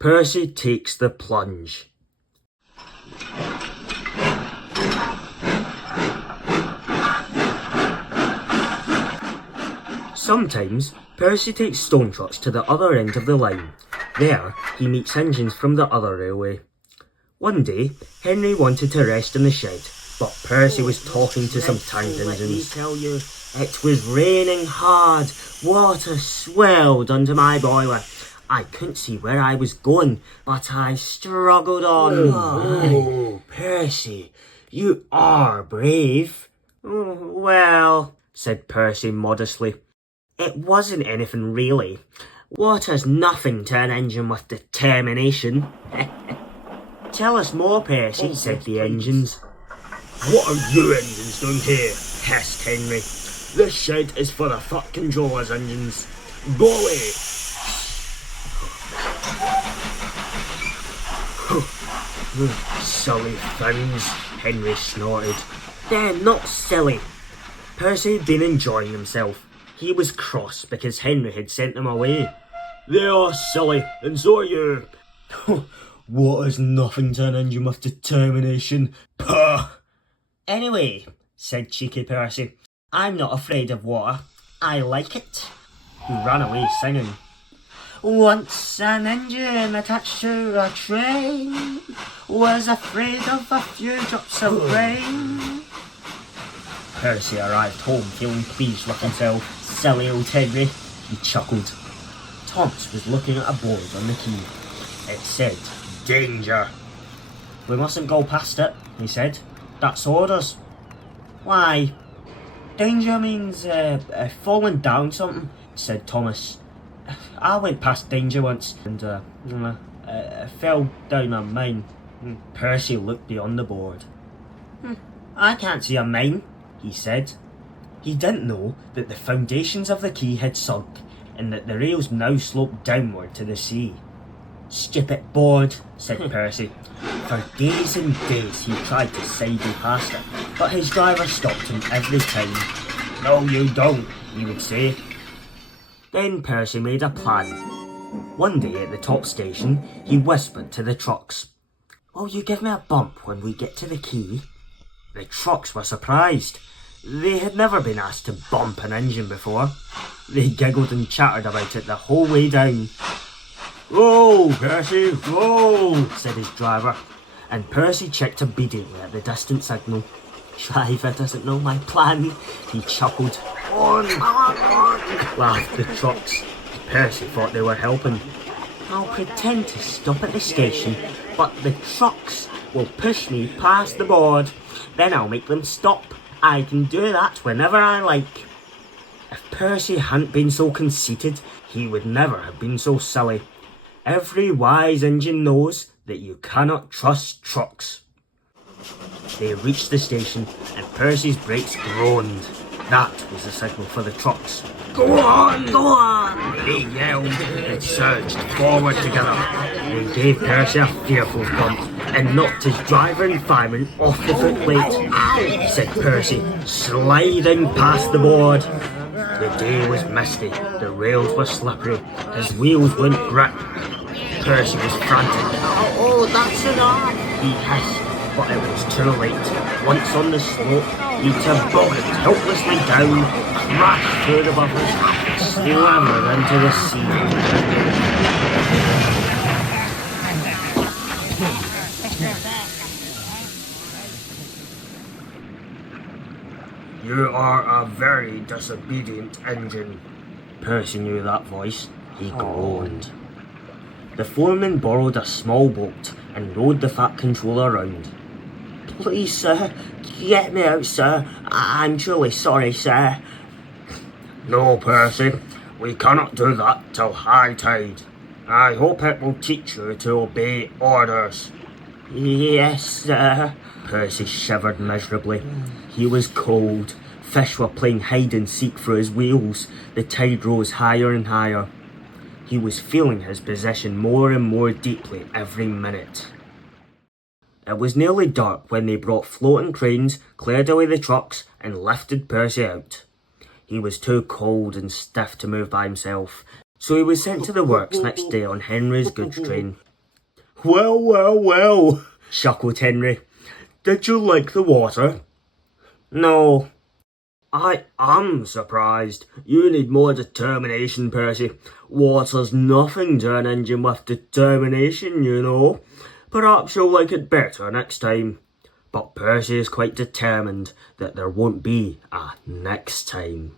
Percy takes the plunge. Sometimes, Percy takes stone trucks to the other end of the line. There, he meets engines from the other railway. One day, Henry wanted to rest in the shed, but Percy was talking to some tank engines. Let me tell you, it was raining hard. Water swelled under my boiler. I couldn't see where I was going, but I struggled on. Oh, Percy, you are brave. Oh, well, said Percy modestly. It wasn't anything really. Water's nothing to an engine with determination. Tell us more, Percy, said the engines. What are you engines doing here? Hissed Henry. This shed is for the fuck controllers, engines. Go away! Silly things, Henry snorted. They're not silly. Percy had been enjoying himself. He was cross because Henry had sent them away. They are silly, and so are you. Water's nothing to an engine with determination. Pah! Anyway, said cheeky Percy, I'm not afraid of water. I like it. He ran away singing. Once an engine attached to a train was afraid of a few drops of rain. Percy arrived home feeling pleased with himself. Silly old Henry, he chuckled. Thomas was looking at a board on the key. It said, Danger. We mustn't go past it, he said. That's orders. Why? Danger means falling down something, said Thomas. I went past danger once and fell down a mine. Percy looked beyond the board. I can't see a mine, he said. He didn't know that the foundations of the quay had sunk and that the rails now sloped downward to the sea. Stupid board, said Percy. For days and days he tried to sidle past it, but his driver stopped him every time. No, you don't, he would say. Then Percy made a plan. One day at the top station, he whispered to the trucks, Will you give me a bump when we get to the quay? The trucks were surprised. They had never been asked to bump an engine before. They giggled and chattered about it the whole way down. Whoa, Percy, whoa, said his driver, and Percy checked obediently at the distant signal. Driver doesn't know my plan, he chuckled. On, laughed the trucks. Percy thought they were helping. I'll pretend to stop at the station, but the trucks will push me past the board. Then I'll make them stop. I can do that whenever I like. If Percy hadn't been so conceited, he would never have been so silly. Every wise engine knows that you cannot trust trucks. They reached the station and Percy's brakes groaned. That was the signal for the trucks. Go on! Go on! They yelled and surged forward together. They gave Percy a fearful bump and knocked his driver and fireman off the footplate, said Percy, sliding past the board. The day was misty, the rails were slippery, his wheels went grip. Percy was frantic. Oh, that's enough, he hissed, but it was too late. Once on the slope, he tobogganed helplessly down, crashed through the buffers, slammered into the sea. You are a very disobedient engine. Percy knew that voice. He groaned. The foreman borrowed a small boat and rowed the fat controller round. Please, sir, get me out, sir. I'm truly sorry, sir. No, Percy, we cannot do that till high tide. I hope it will teach you to obey orders. Yes, sir. Percy shivered miserably. He was cold. Fish were playing hide and seek for his wheels. The tide rose higher and higher. He was feeling his position more and more deeply every minute. It was nearly dark when they brought floating cranes, cleared away the trucks, and lifted Percy out. He was too cold and stiff to move by himself, so he was sent to the works next day on Henry's goods train. Well, well, well, chuckled Henry. Did you like the water? No. I am surprised. You need more determination, Percy. Water's nothing to an engine with determination, you know. Perhaps you'll like it better next time. But Percy is quite determined that there won't be a next time.